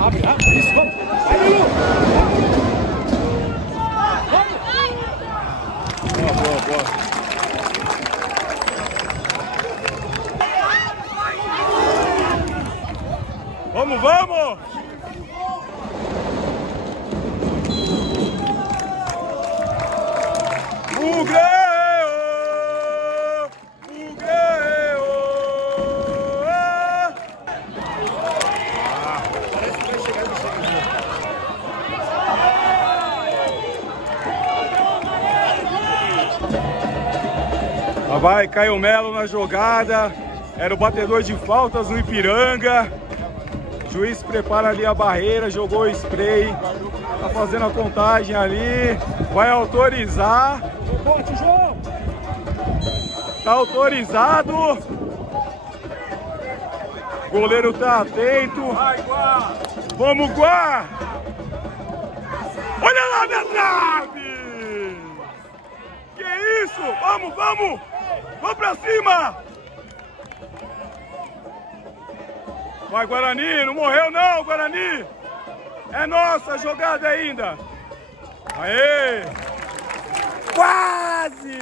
Abre, abre, isso, vamos. Vai, Milu. Boa, boa, boa. Vamos, vamos! O Grêmio! O Grêmio! Parece que vai chegar no segundo. Lá vai Caio Melo na jogada. Era o batedor de faltas no Ipiranga. O juiz prepara ali a barreira, jogou o spray. Tá fazendo a contagem ali. Vai autorizar. Tá autorizado. O goleiro tá atento. Vamos, Guá! Olha lá na trave! Que isso? Vamos, vamos! Vamos pra cima! Vai, Guarani! Não morreu não, Guarani! É nossa a jogada ainda! Aê! Quase!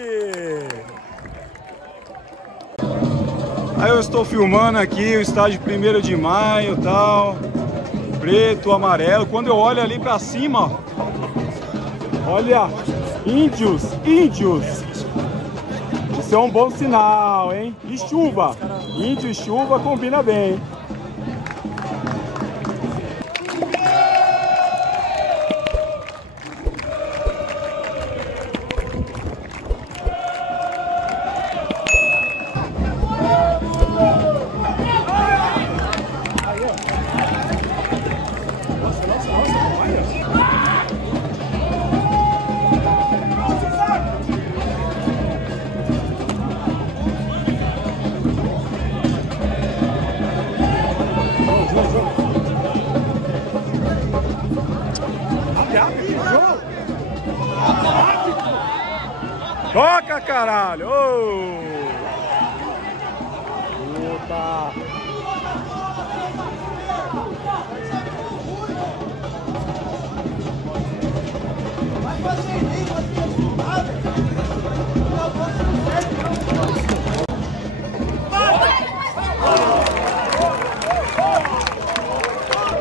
Aí eu estou filmando aqui o estádio 1º de Maio e tal. Preto, amarelo. Quando eu olho ali pra cima, olha, índios, índios. Isso é um bom sinal, hein? E chuva. Índio e chuva combina bem, hein? Toca, caralho! Oh! Puta!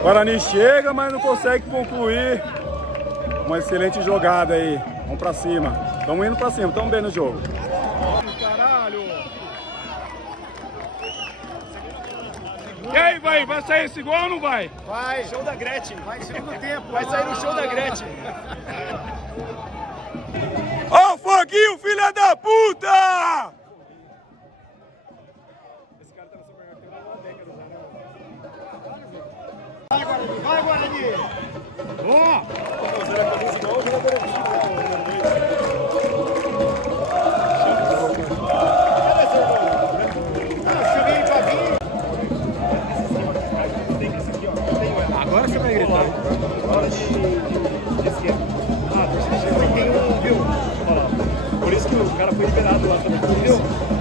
Guarani chega, mas não consegue concluir. Uma excelente jogada aí. Vamos pra cima. Estamos indo pra cima, estamos bem no jogo. Caralho! E aí, vai sair esse gol ou não vai? Vai! Show da Gretchen! Vai segundo tempo! Vai sair no show da Gretchen! Ó o foguinho, filha da puta! Esse cara tá no supermercado na década já, né? Vai, Guarani! Ó! Agora você vai gritar. Hora de esquerda. Ah, tem um, viu? Olha lá. Por isso que o cara foi liberado lá também. Viu?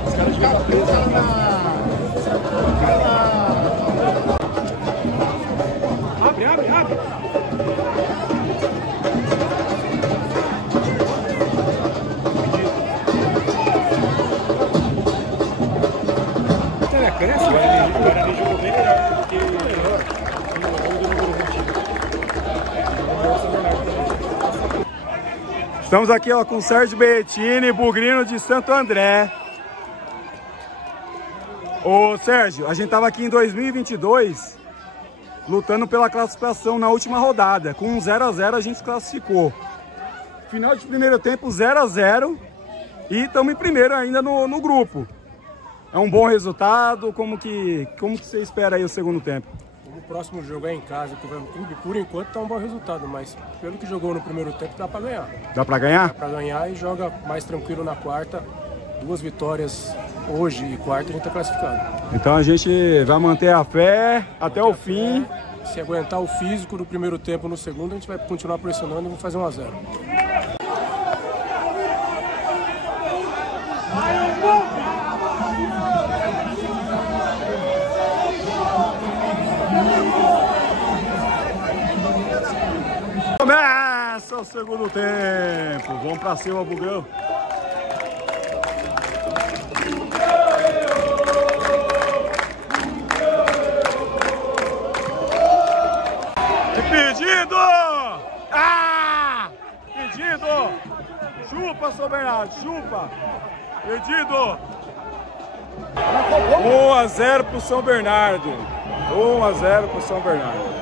Os caras jogaram preso Abre, abre, abre! Cresce, o Guarani jogou bem melhor do que o do número 20. Estamos aqui ó, com o Sérgio Bettini, bugrino de Santo André. Ô Sérgio, a gente estava aqui em 2022 lutando pela classificação na última rodada. Com um 0 a 0 a gente se classificou. Final de primeiro tempo 0 a 0 e estamos em primeiro ainda no grupo. É um bom resultado? Como que você espera aí o segundo tempo? O próximo jogo é em casa com o Velho Clube, por enquanto tá um bom resultado, mas pelo que jogou no primeiro tempo dá para ganhar. Dá para ganhar? Dá para ganhar e joga mais tranquilo na quarta. 2 vitórias hoje e quarta a gente tá classificado. Então a gente vai manter a fé até o fim. Se aguentar o físico do primeiro tempo no segundo, a gente vai continuar pressionando e vamos fazer 1 a 0. Começa o segundo tempo. Vamos pra cima, Bugrão. Pedido! Ah! Pedido! Chupa, São Bernardo, chupa! Pedido! 1-0 pro São Bernardo. 1-0 pro São Bernardo.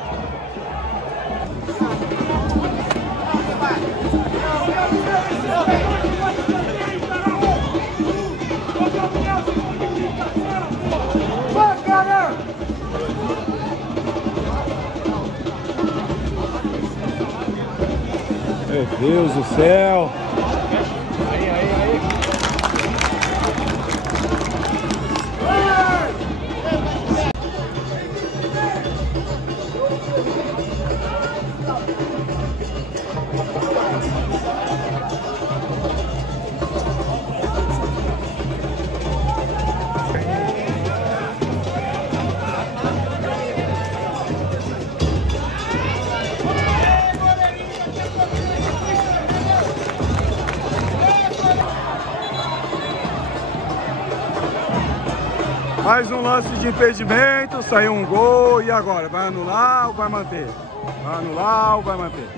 Meu Deus do céu! Mais um lance de impedimento, saiu um gol, e agora? Vai anular ou vai manter? Vai anular ou vai manter?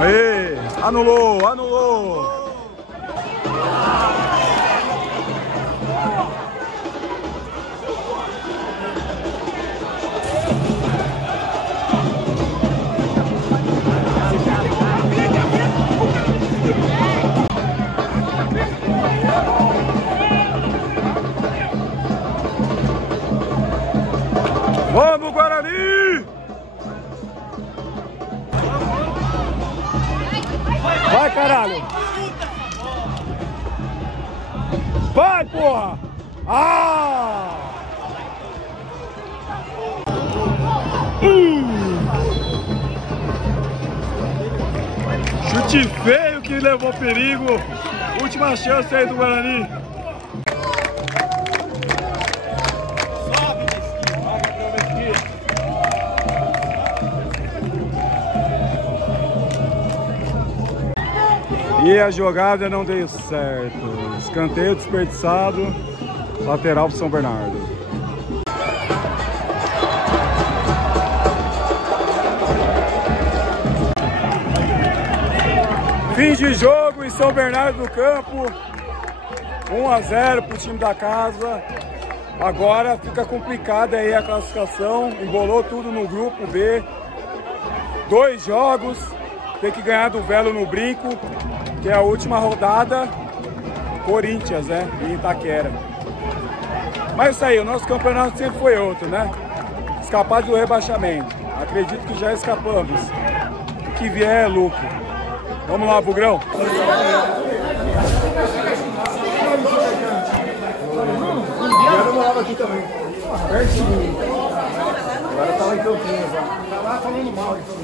Aí, anulou, anulou! Vamos, Guarani! Vai, caralho! Vai, porra! Ah! Chute feio que levou perigo. Última chance aí do Guarani. E a jogada não deu certo. Escanteio desperdiçado. Lateral para São Bernardo. Fim de jogo em São Bernardo do Campo. 1-0 para o time da casa. Agora fica complicada aí a classificação. Embolou tudo no grupo B. 2 jogos. Tem que ganhar do Velo no Brinco, que é a última rodada. Corinthians, né? Em Itaquera. Mas isso aí, o nosso campeonato sempre foi outro, né? Escapar do rebaixamento. Acredito que já escapamos. O que vier é lucro. Vamos lá, Bugrão. Eu morava aqui também. Agora tá lá em Campinas. Tá lá falando mal.